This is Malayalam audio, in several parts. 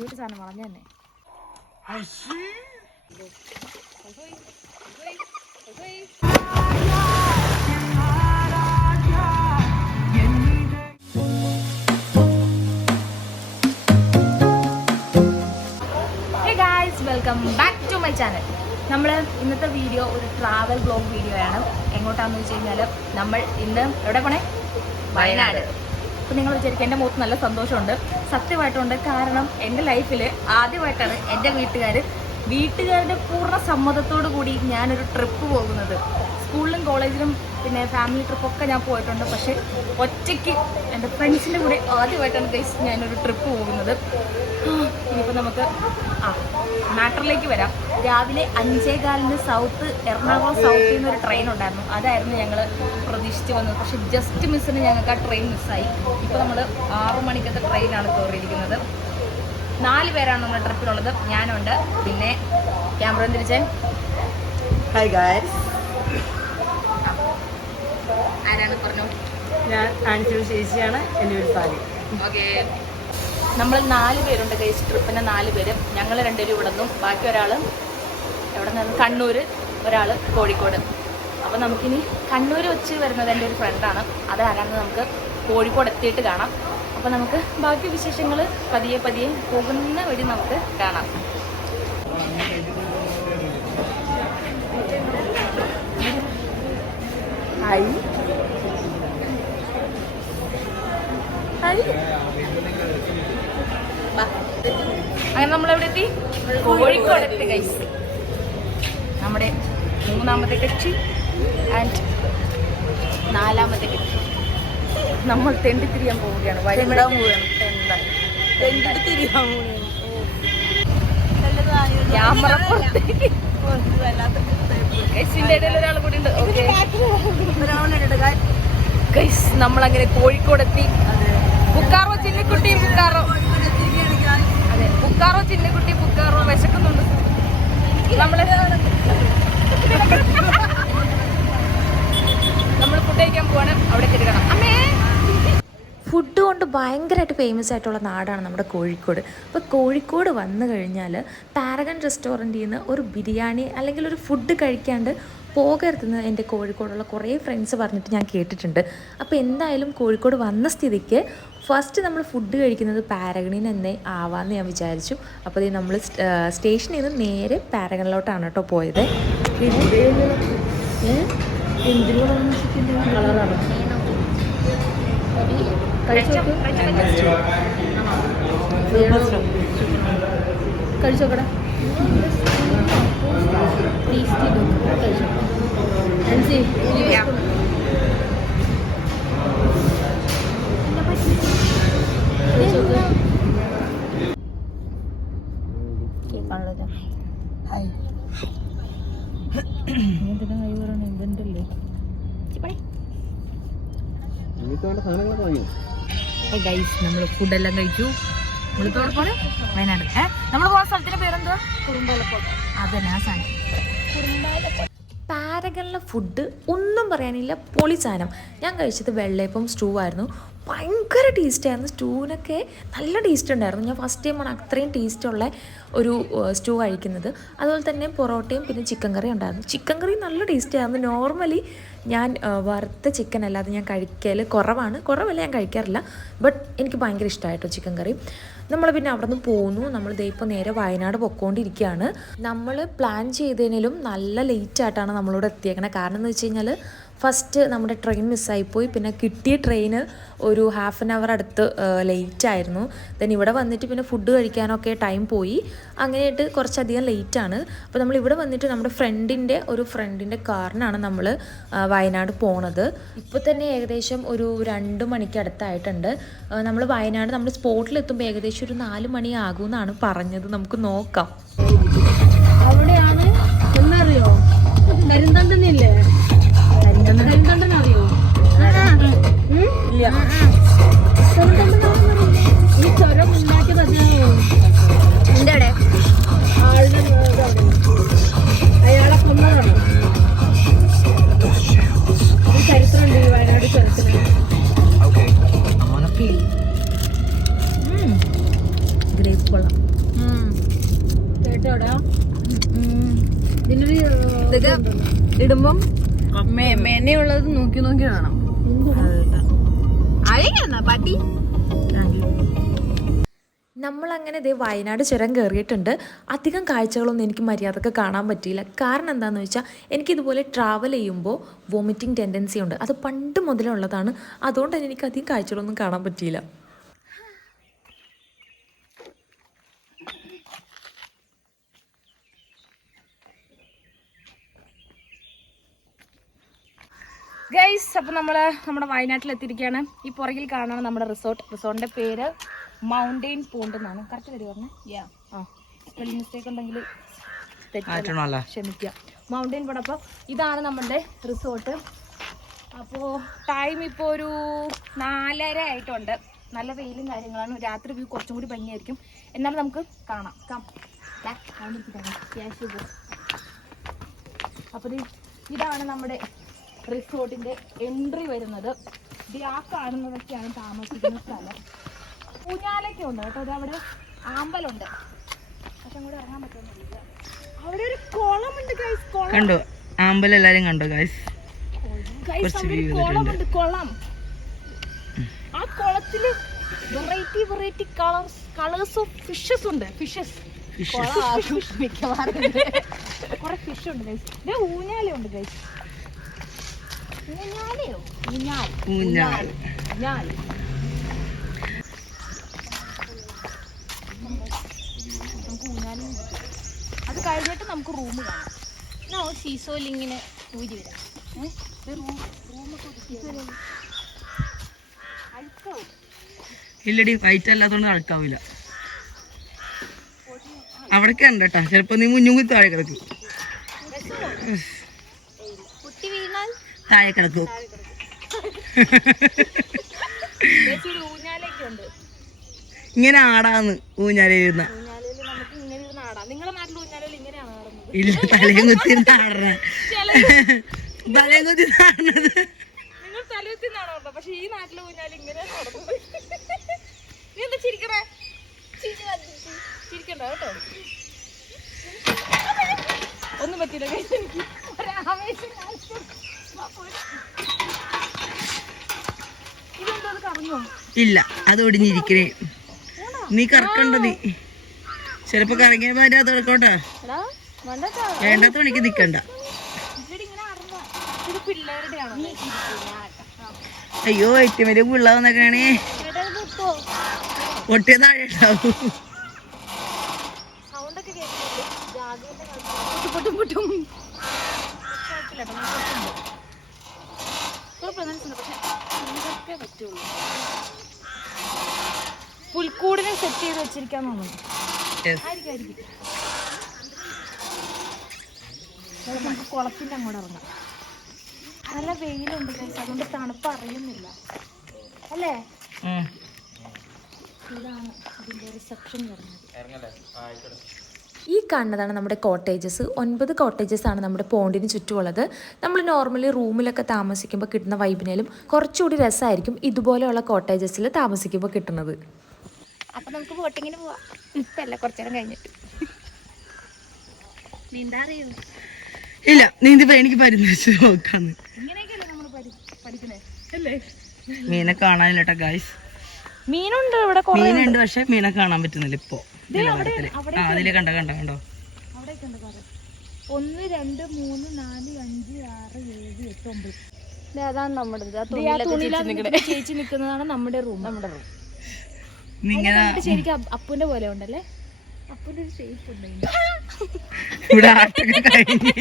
ആദ്യമായിട്ട് സാധനം വളഞ്ഞ തന്നെ. Welcome back to my channel നമ്മൾ ഇന്നത്തെ വീഡിയോ ഒരു ട്രാവൽ ബ്ലോഗ് വീഡിയോ ആണ്. എങ്ങോട്ടാന്ന് വെച്ച് കഴിഞ്ഞാൽ നമ്മൾ ഇന്ന് എവിടെ പോണേ? വയനാട്. അപ്പം നിങ്ങൾ വിചാരിക്കും എന്റെ മുഖത്ത് നല്ല സന്തോഷമുണ്ട്. സത്യമായിട്ടുണ്ട്. കാരണം എന്റെ ലൈഫിൽ ആദ്യമായിട്ടാണ് എന്റെ വീട്ടുകാർ വീട്ടുകാരുടെ പൂർണ സമ്മതത്തോടു കൂടി ഞാനൊരു ട്രിപ്പ് പോകുന്നത്. സ്കൂളിലും കോളേജിലും പിന്നെ ഫാമിലി ട്രിപ്പൊക്കെ ഞാൻ പോയിട്ടുണ്ട്. പക്ഷേ ഒറ്റയ്ക്ക് എന്റെ ഫ്രണ്ട്സിന്റെ കൂടെ ആദ്യമായിട്ടാണ് ഗൈസ് ഞാനൊരു ട്രിപ്പ് പോകുന്നത്. ഇനിയിപ്പോൾ നമുക്ക് ആ മാറ്ററിലേക്ക് വരാം. രാവിലെ അഞ്ചേകാലിന് സൗത്ത് എറണാകുളം സൗത്തിൽ നിന്ന് ഒരു ട്രെയിൻ ഉണ്ടായിരുന്നു. അതായിരുന്നു ഞങ്ങൾ പ്രതീക്ഷിച്ച് വന്നത്. പക്ഷെ ജസ്റ്റ് മിസ്സിന് ഞങ്ങൾക്ക് ആ ട്രെയിൻ മിസ്സായി ഇപ്പോൾ നമ്മൾ ആറു മണിക്കത്തെ ട്രെയിനാണ് കയറിയിരിക്കുന്നത് നാല് പേരാണ് നമ്മുടെ ട്രിപ്പിലുള്ളത് ഞാനുണ്ട്. പിന്നെ ക്യാമറ തിരിച്ചൻ ഹൈ ഗായ്സ് ആരാണ് പറഞ്ഞു ഞാൻ ആന്റൂർ ചേച്ചിയാണ് എന്റെ ഒരു പാലി ഓക്കെ. നമ്മൾ നാല് പേരുണ്ട് ഗൈസ് ട്രിപ്പിന് നാല് പേര്. ഞങ്ങൾ രണ്ടുപേരും ഇവിടെ നിന്നും ബാക്കി ഒരാൾ എവിടെ നിന്ന് കണ്ണൂർ ഒരാൾ കോഴിക്കോട്. അപ്പോൾ നമുക്കിനി കണ്ണൂർ വെച്ച് വരുന്നത് എന്റെ ഒരു ഫ്രണ്ടാണ് അതാരാണെന്ന് നമുക്ക് കോഴിക്കോട് എത്തിയിട്ട് കാണാം. അപ്പോൾ നമുക്ക് ബാക്കി വിശേഷങ്ങൾ പതിയെ പതിയെ പോകുന്ന വഴി നമുക്ക് കാണാം. Hi hi. ബാ. അങ്ങനെ നമ്മൾ എവിടെ എത്തി കോഴിക്കോട് എത്തി ഗൈസ് നമ്മുടെ മൂന്നാമത്തെ കക്ഷി ആൻഡ് നാലാമത്തെ കക്ഷി. നമ്മൾ തെണ്ടിത്തിരിയാൻ പോവുകയാണ്. തെണ്ടാൻ ക്യാമറ പുറത്തേക്ക്. ഇടയിൽ ഒരാൾ കൂടി ഉണ്ട്. ഓക്കെ ഗൈസ് നമ്മളങ്ങനെ കോഴിക്കോട് എത്തി ബുക്കാറോ ചിന്നിക്കുട്ടി ബുക്കാറോ അതെ ബുക്കാറോ ചിന്നിക്കുട്ടി ബുക്കാറോ വിശക്കുന്നുണ്ട്. നമ്മൾ നമ്മൾ ഫുഡ് കഴിക്കാൻ പോവാണ്. അവിടെ തിരികണം അമ്മേ! ഫുഡ് കൊണ്ട് ഭയങ്കരമായിട്ട് ഫേമസ് ആയിട്ടുള്ള നാടാണ് നമ്മുടെ കോഴിക്കോട്. അപ്പോൾ കോഴിക്കോട് വന്നു കഴിഞ്ഞാൽ പാരഗൺ റെസ്റ്റോറന്റിൽ നിന്ന് ഒരു ബിരിയാണി അല്ലെങ്കിൽ ഒരു ഫുഡ് കഴിക്കാണ്ട് പോകരുതെന്ന് എന്റെ കോഴിക്കോടുള്ള കുറേ ഫ്രണ്ട്സ് പറഞ്ഞിട്ട് ഞാൻ കേട്ടിട്ടുണ്ട്. അപ്പോൾ എന്തായാലും കോഴിക്കോട് വന്ന സ്ഥിതിക്ക് ഫസ്റ്റ് നമ്മൾ ഫുഡ് കഴിക്കുന്നത് പാരഗണിൽ തന്നെ ആവാമെന്ന് ഞാൻ വിചാരിച്ചു. അപ്പോൾ ഇത് നമ്മൾ സ്റ്റേഷനിൽ നിന്ന് നേരെ പാരഗണിലോട്ടാണ് കേട്ടോ പോയത്. കളറാണ് ഹായ്. ഗൈസ് നമ്മൾ ഫുഡെല്ലാം കഴിച്ചു. പോണേ? വയനാട്. ഏ നമ്മൾ പോകുന്ന സ്ഥലത്തിന്റെ പേരെന്തുവാ? കുറുമ്പാലക്കോട്ട. അതന്നെ ആ സാധനം. പാരഗണിലെ ഫുഡ് ഒന്നും പറയാനില്ല. പൊളി സാധനം ഞാൻ കഴിച്ചത് വെള്ളയപ്പം സ്റ്റൂ ആയിരുന്നു ഭയങ്കര ടേസ്റ്റായിരുന്നു സ്റ്റൂവിനൊക്കെ നല്ല ടേസ്റ്റ് ഉണ്ടായിരുന്നു. ഞാൻ ഫസ്റ്റ് ടൈമാണ് അത്രയും ടേസ്റ്റുള്ള ഒരു സ്റ്റൂ കഴിക്കുന്നത്. അതുപോലെ തന്നെ പൊറോട്ടയും പിന്നെ ചിക്കൻ കറിയും ഉണ്ടായിരുന്നു. ചിക്കൻ കറി നല്ല ടേസ്റ്റായിരുന്നു നോർമലി ഞാൻ വറുത്ത ചിക്കൻ അല്ലാതെ ഞാൻ കഴിക്കൽ കുറവാണ്. കുറവല്ല ഞാൻ കഴിക്കാറില്ല. ബട്ട് എനിക്ക് ഭയങ്കര ഇഷ്ടമായിട്ടോ ചിക്കൻ കറി നമ്മൾ പിന്നെ അവിടെ നിന്ന് പോന്നു. നമ്മൾ ദേ ഇപ്പോൾ നേരെ വയനാട് പൊക്കോണ്ടിരിക്കുകയാണ് നമ്മൾ പ്ലാൻ ചെയ്തതിനും നല്ല ലേറ്റ് ആയിട്ടാണ് നമ്മളോട് എത്തിയേക്കണത് കാരണം എന്ന് വെച്ച് കഴിഞ്ഞാൽ ഫസ്റ്റ് നമ്മുടെ ട്രെയിൻ മിസ്സായിപ്പോയി പിന്നെ കിട്ടിയ ട്രെയിന് ഒരു ഹാഫ് ആൻ അവർ അടുത്ത് ലേറ്റ് ആയിരുന്നു. ദെൻ ഇവിടെ വന്നിട്ട് പിന്നെ ഫുഡ് കഴിക്കാനൊക്കെ ടൈം പോയി. അങ്ങനെയായിട്ട് കുറച്ചധികം ലേറ്റാണ് അപ്പോൾ നമ്മൾ ഇവിടെ വന്നിട്ട് നമ്മുടെ ഫ്രണ്ടിന്റെ ഒരു ഫ്രണ്ടിന്റെ കാറിനാണ് നമ്മൾ വയനാട് പോണത്. ഇപ്പോൾ തന്നെ ഏകദേശം ഒരു രണ്ട് മണിക്ക് അടുത്തായിട്ടുണ്ട്. നമ്മൾ വയനാട് നമ്മൾ സ്പോട്ടിലെത്തുമ്പോൾ ഏകദേശം ഒരു നാല് മണിയാകും എന്നാണ് പറഞ്ഞത്. നമുക്ക് നോക്കാം. അവിടെയാണ് എന്നറിയോ കരിന്തണ്ടനില്ലേ? കരിന്തണ്ടൻ മെനയുള്ളത് നോക്കി നോക്കി വേണം പാട്ടി? പട്ടി നമ്മളങ്ങനെ ഇതേ വയനാട് ചുരം കയറിയിട്ടുണ്ട് അധികം കാഴ്ചകളൊന്നും എനിക്ക് മര്യാദയ്ക്ക് കാണാൻ പറ്റിയില്ല. കാരണം എന്താണെന്ന് വെച്ചാൽ എനിക്കിതുപോലെ ട്രാവൽ ചെയ്യുമ്പോൾ വോമിറ്റിംഗ് ടെൻഡൻസി ഉണ്ട്. അത് പണ്ട് മുതലേ ഉള്ളതാണ് അതുകൊണ്ട് തന്നെ എനിക്ക് അധികം കാഴ്ചകളൊന്നും കാണാൻ പറ്റിയില്ല. ഗൈസ് അപ്പോൾ നമ്മൾ നമ്മുടെ വയനാട്ടിൽ എത്തിയിരിക്കുകയാണ് ഈ പുറകിൽ കാണാണ് നമ്മുടെ റിസോർട്ട്. റിസോർട്ടിന്റെ പേര് മൗണ്ടെയിൻ പോണ്ട് എന്നാണ്. കറക്റ്റ് പേര് പറഞ്ഞേ? യാ ആ. സ്പെല്ലിംഗ് മിസ്റ്റേക്ക് ഉണ്ടെങ്കിൽ ക്ഷമിക്കുക. Mountain pond. അപ്പോൾ ഇതാണ് നമ്മുടെ റിസോർട്ട്. അപ്പോൾ ടൈം ഇപ്പോൾ ഒരു നാലര ആയിട്ടുണ്ട്. നല്ല വെയിലും കാര്യങ്ങളാണ്. രാത്രി വ്യൂ കുറച്ചും കൂടി ഭംഗിയായിരിക്കും. എന്നാലും നമുക്ക് കാണാം. കം ക്യാഷ് അപ്പോൾ ഇതാണ് നമ്മുടെ റിസോർട്ടിന്റെ എൻട്രി വരുന്നത് ആ കാണുന്നതൊക്കെയാണ് താമസിക്കുന്ന സ്ഥലം. ഊഞ്ഞാലൊക്കെ ഉണ്ട് കേട്ടോ. അത് അവിടെ ആമ്പലുണ്ട്. പക്ഷെ അങ്ങോട്ട് ഇറങ്ങാൻ പറ്റുന്നില്ല അവിടെ ഒരു കുളമുണ്ട് ഗൈസ് കണ്ടോ? ആമ്പൽ എല്ലാരും കണ്ടോ ഗൈസ് കുളമുണ്ട് കുളം ആ കുളത്തിൽ variety variety colours colours of fishes ഉണ്ട്. ഫിഷസ് മിക്കവാറും കുറെ ഫിഷ് ഉണ്ട് ഗൈസ് ഊഞ്ഞാലുണ്ട് ഗൈസ് ഊഞ്ഞാൽ. അത് കഴിഞ്ഞിട്ട് നമുക്ക് റൂം കാണാം നോ സീസോലിങ്ങിന് ഊരി വരാം ഇല്ലടി വൈറ്റ് അല്ലാത്തോണ്ട് നടക്കാവില്ല അവിടേക്ക് ഉണ്ട് കേട്ടാ ചിലപ്പോ നീ മുന്നും കുത്തി താഴെ കിടക്കും. താഴെ കിടക്കൂ ഇങ്ങനെ ആടാന്ന് ഊഞ്ഞാലിരുന്ന ഇല്ല തലയും കുത്തിരുന്ന് ആടണ തലയും കുത്തിരുന്ന് ആടണത് പക്ഷെ ഈ നാട്ടിലെ ഊഞ്ഞാൽ ഇങ്ങനെ നീ എന്താ ചിരിക്കണേ. ചിരിക്കണ്ട കേട്ടോ. ഒന്നും പറ്റില്ല. എനിക്ക് ഒരാവേശം ഇല്ല അത് ഒടിഞ്ഞിരിക്കണേ. നീ കറക്കണ്ടത്. ചിലപ്പോ കറങ്ങിയപ്പോ അതിന്റെ അകത്ത് കിടക്കോട്ടെ വേണ്ടാത്ത പണിക്ക് നിക്കണ്ട. അയ്യോ ഏറ്റവും വലിയ പിള്ള വന്നേക്കണേ ഒട്ടിയ താഴെ ഉണ്ടാവും സൗണ്ട് ഒക്കെ കേൾക്കുന്നുണ്ട് ജാഗ്രത പൊട്ടും പൊട്ടും കുഴപ്പമില്ല കേട്ടോ, നല്ല രസമുണ്ട്. കുഴപ്പമില്ല, നല്ല രസമുണ്ട്. പക്ഷെ ഇതൊക്കെ പറ്റുള്ളൂ. പുൽക്കൂടിനെ സെറ്റ് ചെയ്ത് വെച്ചിരിക്കാൻ തോന്നുന്നു. ആയിരിക്കും ആയിരിക്കും. നമുക്ക് കുളത്തിന്റെ അങ്ങോട്ട് ഇറങ്ങാം. നല്ല വെയിലുണ്ട്. അതുകൊണ്ട് തണുപ്പ് അറിയുന്നില്ല. അല്ലേ. ഇതാണ് ഇതിന്റെ റിസപ്ഷൻ വരുന്നത്. ഈ കാണുന്നതാണ് നമ്മുടെ കോട്ടേജസ് ഒൻപത് കോട്ടേജസ് ആണ് നമ്മുടെ പോണ്ടിന് ചുറ്റുമുള്ളത്. നമ്മൾ നോർമലി റൂമിലൊക്കെ താമസിക്കുമ്പോൾ കിട്ടുന്ന വൈബിനേലും കുറച്ചുകൂടി രസമായിരിക്കും ഇതുപോലെയുള്ള കോട്ടേജസിൽ താമസിക്കുമ്പോൾ കിട്ടുന്നത്. അപ്പൊ നമുക്ക് ബോട്ടിങ്ങിന് പോവാം. ഇപ്പല്ല കുറച്ചേരം കഴിഞ്ഞിട്ട്. നീന്താ ഇല്ല നീന്തിപ്പോ എനിക്ക് പരിന്തിച്ച് നോക്കാന്ന്. ഇങ്ങനെയൊക്കെയല്ലേ നമ്മൾ അല്ലേ? മീനെ കാണാനില്ല കേട്ടോ ഗായ്സ് മീനുണ്ട് ഇവിടെ മീനുണ്ട് പക്ഷെ മീനെ കാണാൻ പറ്റുന്നില്ല ഇപ്പൊ. ദേ അവിടെ അവിടെ അതിൽ കണ്ട കണ്ട കണ്ടോ? ഒന്ന് രണ്ട് മൂന്ന് നാല് അഞ്ച് ആറ് ഏഴ് എട്ട് ഒമ്പത്. അതാണ് നമ്മുടെ ചേച്ചി നിൽക്കുന്നതാണ് നമ്മുടെ റൂം നമ്മുടെ റൂം ശരിക്കും അപ്പുന്റെ പോലെ ഉണ്ടല്ലേ? അപ്പുന്റെ ഒരു ഷേപ്പ് ഉണ്ട്. ഇവിടെ കണ്ടോ?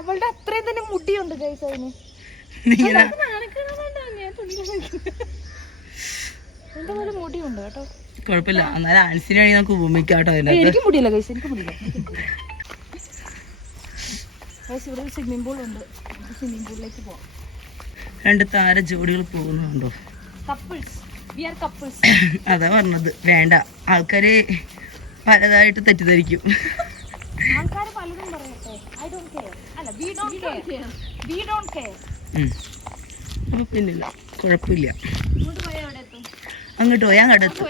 അവളുടെ അത്രയും തന്നെ മുടിയുണ്ട് ഗൈസ് അതിന്. ഞാൻ തുണിയിലാണ് മുടിയുണ്ട് കേട്ടോ. കുഴപ്പമില്ല. എന്നാലും ആൻസിന് വേണ്ടി നമുക്ക് ഉപമിക്കാം കേട്ടോ അതിന്റെ എനിക്ക് മുടിയില്ല കൈസ് എനിക്ക് മുടിയില്ല. ഗൈസ് ഇവിടെ ഒരു സ്വിമ്മിംഗ് പൂൾ ഉണ്ട്. സ്വിമ്മിംഗ് പൂളിലേക്ക് പോവാം. രണ്ട് താര ജോഡികൾ പോകുന്നുണ്ടോ? കപ്പിൾസ് അതാ പറഞ്ഞത്. വേണ്ട. ആൾക്കാര് പലതായിട്ട് തെറ്റിദ്ധരിക്കും. ആൾക്കാർ പലതും പറയട്ടെ. ഐ ഡോണ്ട് കെയർ അല്ല we don't care we don't care. അപ്പൊ പിന്നില്ല കുഴപ്പമില്ല ഇങ്ങോട്ട് പോയാൽ എവിടെ എത്തും അങ്ങോട്ട് പോയി അങ്ങോട്ട് എത്തും.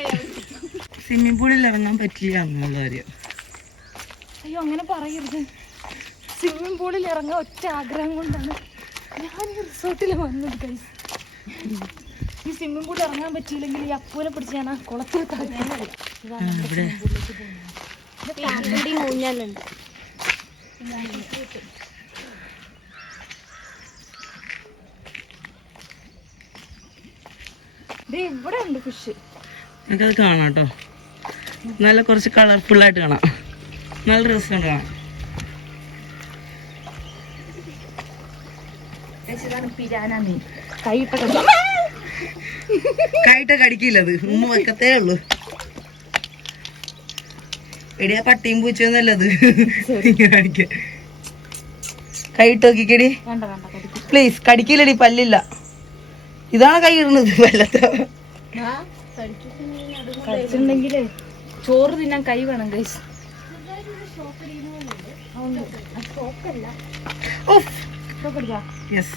സ്വിമ്മിംഗ് പൂളിൽ ഇറങ്ങാൻ പറ്റില്ല എന്നുള്ള കാര്യം. അയ്യോ അങ്ങനെ പറയരുത്. സ്വിമ്മിംഗ് പൂളിൽ ഇറങ്ങാൻ ഒറ്റ ആഗ്രഹം കൊണ്ടാണ് ഞാൻ ഈ റിസോർട്ടിൽ വന്നത് കൈ ഈ സ്വിമ്മിംഗ് പൂളിൽ ഇറങ്ങാൻ പറ്റിയില്ലെങ്കിൽ ഈ അപ്പൂനെ പിടിച്ച് ഞാൻ ആ കുളത്തിൽ ഇവിടെ. ഊഞ്ഞാലുണ്ട് ഇവിടെ ഉണ്ട് ഫിഷ് നമുക്കത് കാണാം കേട്ടോ. നല്ല കുറച്ച് കളർഫുൾ ആയിട്ട് കാണാം. നല്ല രസമുണ്ട് കാണാം കൈട്ടൊക്കെ അടിക്കില്ലത് കൈട്ട കടിക്കില്ല അത്. ഉമ്മ വെക്കത്തേ ഉള്ളു. എടിയാ പട്ടിയും പൂച്ചയൊന്നല്ലത് അത്. കടിക്കാൻ കൈയിട്ട് നോക്കിക്കടി. കടിക്കും. പ്ലീസ് കടിക്കില്ലടി പല്ലില്ല. ഇതാണ് കൈ ഇടുന്നത് വല്ലാത്ത കഴിച്ചിട്ടുണ്ടെങ്കിലേ. ചോറ് തിന്നാൻ കൈ വേണം കൈസ് യെസ്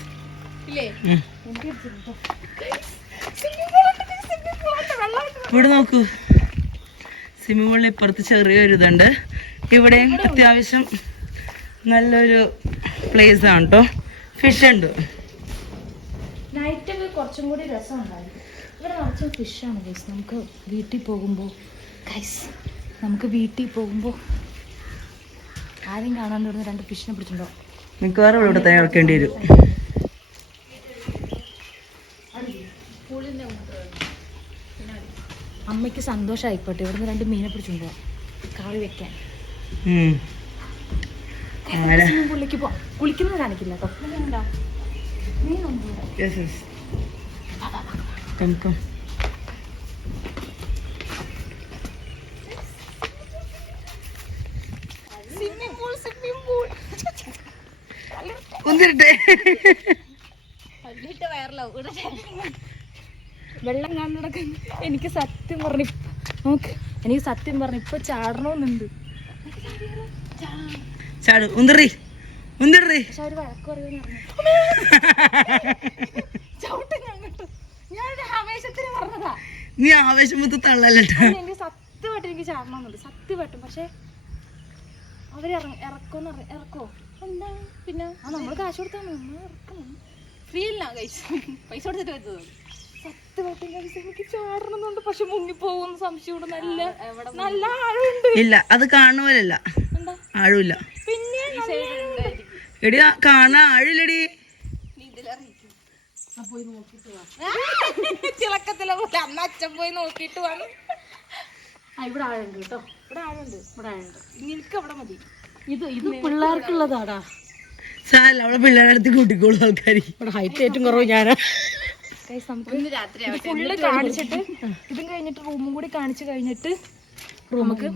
ഇവിടെ നോക്കൂ. സ്വിമ്മിംഗ് പൂളിന് ഇപ്പുറത്ത് ചെറിയൊരു ഇതുണ്ട്. ഇവിടെ അത്യാവശ്യം നല്ലൊരു പ്ലേസ് ആണ് കേട്ടോ ഫിഷ് ഉണ്ട്. കുറച്ചും കൂടി രസമുണ്ടായിരുന്നു ഇവിടെ നിറച്ചും ഫിഷാണ് ഗൈസ് നമുക്ക് വീട്ടിൽ പോകുമ്പോൾ ഗൈസ് നമുക്ക് വീട്ടിൽ പോകുമ്പോൾ ആരും കാണാൻ ഇവിടുന്ന് രണ്ട് ഫിഷിനെ പിടിച്ചിട്ടുണ്ടോ? മിക്കവാറും ഇവിടെ തന്നെ ഇറക്കേണ്ടി വരും. അമ്മയ്ക്ക് സന്തോഷമായിക്കോട്ടെ ഇവിടുന്ന് രണ്ട് മീനെ പിടിച്ചിട്ടുണ്ടോ? കാളി വെക്കാൻ? പുള്ളിക്ക് പോ കുളിക്കുന്നത് കാണിക്കില്ല കേട്ടോ. എന്താ come. ഒന്നിരട്ടെ വെള്ളം കാണുന്നതൊക്കെ എനിക്ക് സത്യം പറഞ്ഞു നോക്ക് എനിക്ക് സത്യം പറഞ്ഞു ഇപ്പൊ ചാടണമെന്നുണ്ട് ചാടു ഉന്തിറി ഉന്തിറി പക്ഷെ അവർ വഴക്ക് പറയുമെന്ന് ഞാനൊരു ആവേശത്തിന് പറഞ്ഞതാ. നീ ആവേശം മൊത്തം തള്ളല്ലോ എനിക്ക് സത്യമായിട്ട് എനിക്ക് ചാടണമെന്നുണ്ട് സത്യമായിട്ടും. പക്ഷെ അവർ ഇറ- ഇറക്കോന്ന് ഇറക്കോ എന്താ? പിന്നെ ആ നമ്മൾ കാശ് കൊടുത്താൽ നമ്മൾ ഇറക്കണം ഫ്രീ അല്ല കൈസ് പൈസ കൊടുത്തിട്ട് വരുന്നത്. സത്യമായിട്ടും കഴിച്ച് എനിക്ക് ചാടണമെന്നുണ്ട്. പക്ഷെ മുങ്ങിപ്പോകുന്ന സംശയമുണ്ട് നല്ല ഇല്ല അത് എന്താ? ആഴുമില്ല പിന്നെ എടി കാണാ കാണാൻ ആഴില്ലടി തിളക്കത്തിലെ പോലെ. അന്ന് അച്ഛൻ പോയി നോക്കിയിട്ട് വന്നു ഇവിടെ ആഴുണ്ട് കേട്ടോ. ഇവിടെ ആഴുണ്ട് ഇവിടെ ആഴുണ്ട് നിനക്ക് അവിടെ മതി. ഇത് ഇത് പിള്ളേർക്കുള്ളതാടാ. സാല അവിടെ പിള്ളേരുടെ അടുത്ത് കൂട്ടിക്കോളും ആൾക്കാർ ഇവിടെ ഹൈറ്റ് ഏറ്റവും കുറവ് ഞാനാ. ഫുള്ള് കാണിച്ചിട്ട് ഇതും കഴിഞ്ഞിട്ട് റൂമും കൂടി കാണിച്ചു കഴിഞ്ഞിട്ട് നമുക്ക്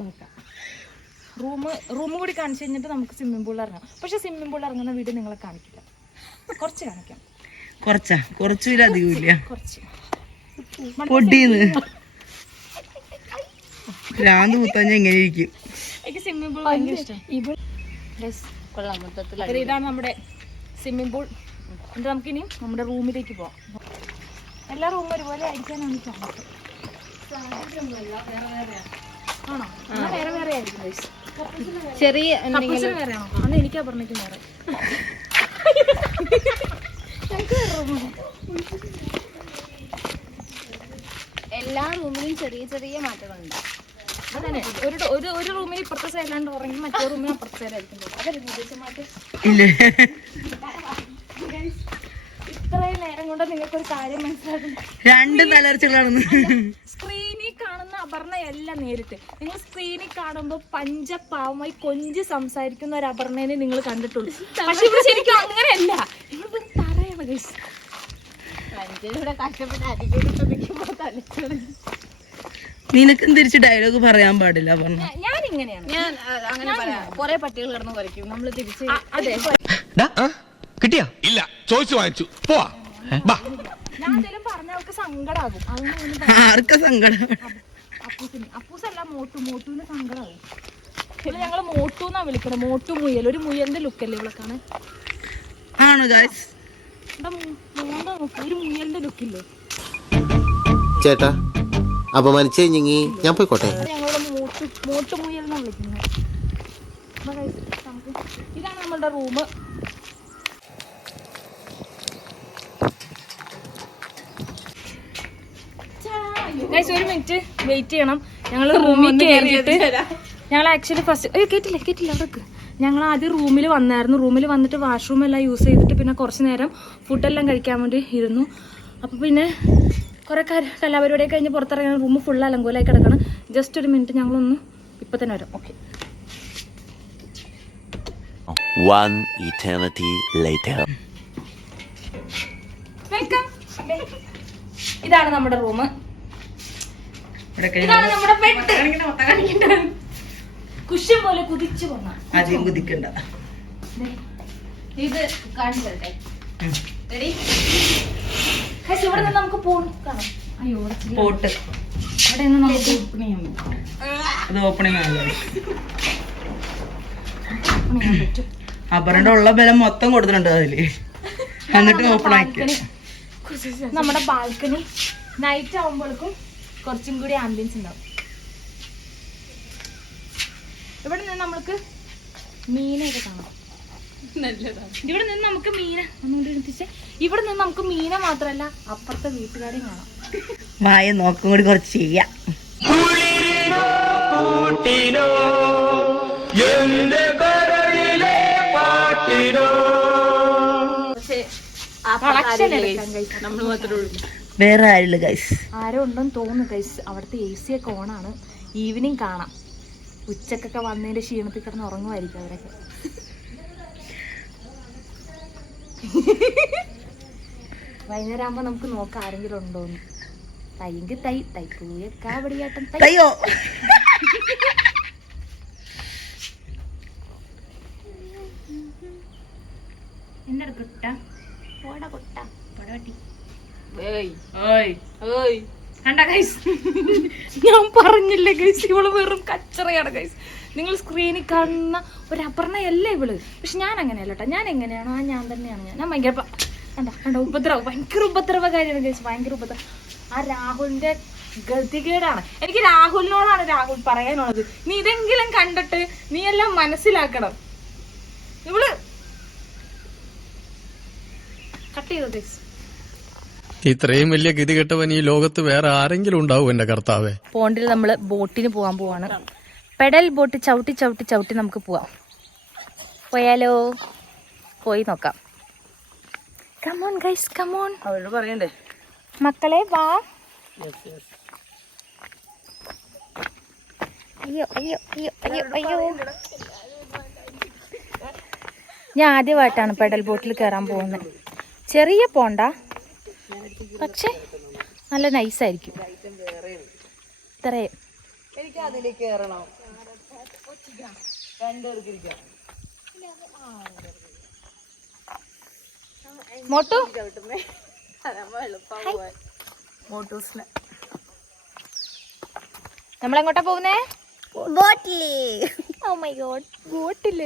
റൂം റൂമും കൂടി കാണിച്ചു കഴിഞ്ഞിട്ട് നമുക്ക് സ്വിമ്മിംഗ് പൂളിൽ ഇറങ്ങാം. പക്ഷെ സ്വിമ്മിംഗ് പൂളിൽ ഇറങ്ങുന്ന വീട് നിങ്ങളെ കാണിക്കില്ല. കുറച്ച് കാണിക്കാം. കുറച്ചാ. കൊറച്ചു അധികം ഇല്ല. പൊടിന്ന് ഭ്രാന്ത് മുത്തഞ്ഞ എങ്ങനെ ഇരിക്കും. ഇതാണ് നമ്മുടെ സ്വിമ്മിംഗ് പൂൾ എന്നിട്ട് നമുക്കിനി നമ്മുടെ റൂമിലേക്ക് പോവാം. എല്ലാ റൂമും ഒരുപോലെ ആയിരിക്കാനാണ് ആണോ? വേറെ വേറെ ആയിരിക്കും. ചെറിയ കപ്പിൾസിന് വേറെ ആണോ? അന്ന് എനിക്കാ പറഞ്ഞിട്ട് വേറെ. എല്ലാ റൂമിലും ചെറിയ ചെറിയ മാറ്റങ്ങളുണ്ട്. അതന്നെ. ഒരു ഒരു ഒരു റൂമിൽ ഇപ്പുറത്തെ സൈഡിലാണ്ട് ഉറങ്ങി മറ്റേ റൂമിൽ അപ്പുറത്തെ സൈഡായിരിക്കും അതല്ലേ ഉദ്ദേശം മാറ്റം. ഇല്ലേ? ഇത്രയും നേരം കൊണ്ട് നിങ്ങൾക്കൊരു കാര്യം മനസ്സിലാക്കുന്നു രണ്ട് തലർച്ചകളാണെന്ന് സ്ക്രീനിൽ കാണുന്ന അപർണ എല്ലാം നേരിട്ട്. നിങ്ങൾ സ്ക്രീനിൽ കാണുമ്പോൾ പഞ്ചപാവമായി കൊഞ്ച് സംസാരിക്കുന്ന ഒരു അപർണേനെ നിങ്ങൾ കണ്ടിട്ടുള്ളൂ. പക്ഷെ ഇവിടെ ശരിക്കും അങ്ങനെയല്ല. നിനക്കും തിരിച്ച് ഡയലോഗ് പറയാൻ പാടില്ല? പറഞ്ഞു. ഞാൻ ഇങ്ങനെയാണ് ഞാൻ അങ്ങനെ പറയാം. കുറെ പട്ടികൾ കിടന്ന് കുറയ്ക്കും. നമ്മൾ തിരിച്ച് ആ, അതെ. കിട്ടിയാ? ഇല്ല ചോദിച്ചു വാങ്ങിച്ചു. പോവാ. ആർക്ക സങ്കടം? അപ്പൂസല്ല മോട്ടു മോട്ടുവിന് സങ്കടാകും പിന്നെ ഞങ്ങൾ മോട്ടു എന്നാ മോട്ടു മുയൽ ഒരു മുയലിന്റെ ലുക്കല്ലേ ആണോ? ഗായ്സ് ഒരു മുയലിന്റെ ലുക്കില്ലേ ചേട്ടാ അപമാനിച്ചു കഴിഞ്ഞെങ്കി ഞാൻ പോയിക്കോട്ടെ? ഞങ്ങളുടെ മൂട്ട് എന്നാണ് വിളിക്കുന്നത് ഇതാണ് നമ്മളുടെ റൂം ഒരു മിനിറ്റ് വെയിറ്റ് ചെയ്യണം. ഞങ്ങൾ റൂമിൽ കയറിയിട്ട് ഞങ്ങൾ ആക്ച്വലി ഫസ്റ്റ് കേട്ടില്ല കേട്ടില്ല അവിടേക്ക് ഞങ്ങൾ ആദ്യം റൂമിൽ വന്നായിരുന്നു. റൂമിൽ വന്നിട്ട് വാഷ്റൂം എല്ലാം യൂസ് ചെയ്തിട്ട് പിന്നെ കുറച്ച് നേരം ഫുഡെല്ലാം കഴിക്കാൻ വേണ്ടി ഇരുന്നു. അപ്പോൾ പിന്നെ കുറേ കാര്യം കലാപരിപാടി കഴിഞ്ഞ് പുറത്തിറങ്ങാൻ റൂം ഫുൾ അലങ്കോലായി കിടക്കണം. ജസ്റ്റ് ഒരു മിനിറ്റ് ഞങ്ങളൊന്ന് ഇപ്പം തന്നെ വരാം. Okay One eternity later. Welcome ഇതാണ് നമ്മുടെ റൂം ഇതാണ് നമ്മുടെ ബെഡ് കുഷൻ പോലെ കുതിച്ചു പോന്ന അധികം കുതിക്കണ്ട. ഇത് കാണിച്ചു തരട്ടെ. റെഡി ഇവിടെ നിന്ന് നമുക്ക് പോൺ കാണാം. അയ്യോ. പോട്ട്. ഇവിടെ നിന്ന് നമുക്ക് ഇത് ഓപ്പണിംഗ് ആണ് open ചെയ്യാൻ പറ്റും. അപരന്റെ ഉള്ള ബലം മൊത്തം കൊടുത്തിട്ടുണ്ട് അതിൽ. എന്നിട്ട് ഓപ്പൺ ആക്കി നമ്മുടെ ബാൽക്കണി നൈറ്റ് ആവുമ്പോഴേക്കും കുറച്ചും കൂടി ആംബിയൻസ് ഉണ്ടാവും. ഇവിടെ നിന്ന് നമ്മൾക്ക് മീനൊക്കെ കാണാം. ഇവിടെ നിന്ന് നമുക്ക് മീന ഇവിടെ നിന്ന് നമുക്ക് മീന മാത്രല്ല അപ്പുറത്തെ വീട്ടുകാരെയും കാണാം. മായ നോക്കും കൂടി കുറച്ച് ചെയ്യാം. വേറെ ആരില്ല ഗൈസ് ആരോ ഉണ്ടെന്ന് തോന്നുന്നു ഗൈസ് അവിടുത്തെ എ സി ഒക്കെ ഓണാണ് ഈവനിങ് കാണാം. ഉച്ചക്കൊക്കെ വന്നതിന്റെ ക്ഷീണത്തിൽ കിടന്ന് ഉറങ്ങുമായിരിക്കും അവരൊക്കെ. വൈകുന്നേരം നമുക്ക് നോക്കാം ആരെങ്കിലും ഉണ്ടോന്ന് തൈങ്ക് തൈ തൈപ്പൂയക്കാ തയ്യോ എന്നെ കുട്ട. പോട കുട്ട. പൊടവട്ടി ഓയ് കണ്ട ഞാൻ പറഞ്ഞില്ലേ ഗൈസ് ഇവൾ വെറും കച്ചറയാണ് ഗൈസ് നിങ്ങൾ സ്ക്രീനിൽ കാണുന്ന ഒരു അപർണയല്ല ഇവൾ? പക്ഷെ ഞാൻ അങ്ങനെയല്ല കേട്ടോ ഞാൻ എങ്ങനെയാണോ ഞാൻ തന്നെയാണ് ഞാൻ. ഞാൻ ഭയങ്കര കണ്ട? കണ്ട? ഉപദ്രവം. ഭയങ്കര ഉപദ്രവകാരിയാണ് ഗൈസ് ഭയങ്കര ഉപദ്രവം. ആ രാഹുലിന്റെ ഗതികേടാണ്. എനിക്ക് രാഹുലിനോടാണ് രാഹുൽ പറയാനുള്ളത്. നീ ഇതെങ്കിലും കണ്ടിട്ട് നീ എല്ലാം മനസ്സിലാക്കണം. ഇവൾ കട്ട് ചെയ്തോ ഗൈസ് ഇത്രയും വലിയ ഗതി കെട്ടവൻ ഈ ലോകത്ത് വേറെ ആരെങ്കിലും ഉണ്ടാവും എന്റെ കർത്താവേ. പോണ്ടിൽ നമ്മൾ ബോട്ടിന് പോകാൻ പോവാണ്. പെഡൽ ബോട്ട് ചവിട്ടി ചവിട്ടി ചവിട്ടി നമുക്ക് പോവാം. പോയാലോ? പോയി നോക്കാം. കമോൺ ഗൈസ് കമോൺ അവരോട് പറയണ്ടേ? മക്കളെ വാ. അയ്യോ അയ്യോ അയ്യോ അയ്യോ അയ്യോ. ഞാൻ ആദ്യമായിട്ടാണ് പെഡൽ ബോട്ടിൽ കയറാൻ പോകുന്നത്. ചെറിയ പോണ്ട. പക്ഷെ നല്ല നൈസായിരിക്കും. ഇത്രയും. എനിക്ക് അതിലേക്ക് കയറണം? മോട്ടു? മോട്ടൂസിന്. നമ്മളെങ്ങോട്ടാ പോകുന്നേ? ബോട്ടിൽ ഓ മൈ ഗോഡ് ബോട്ടിൽ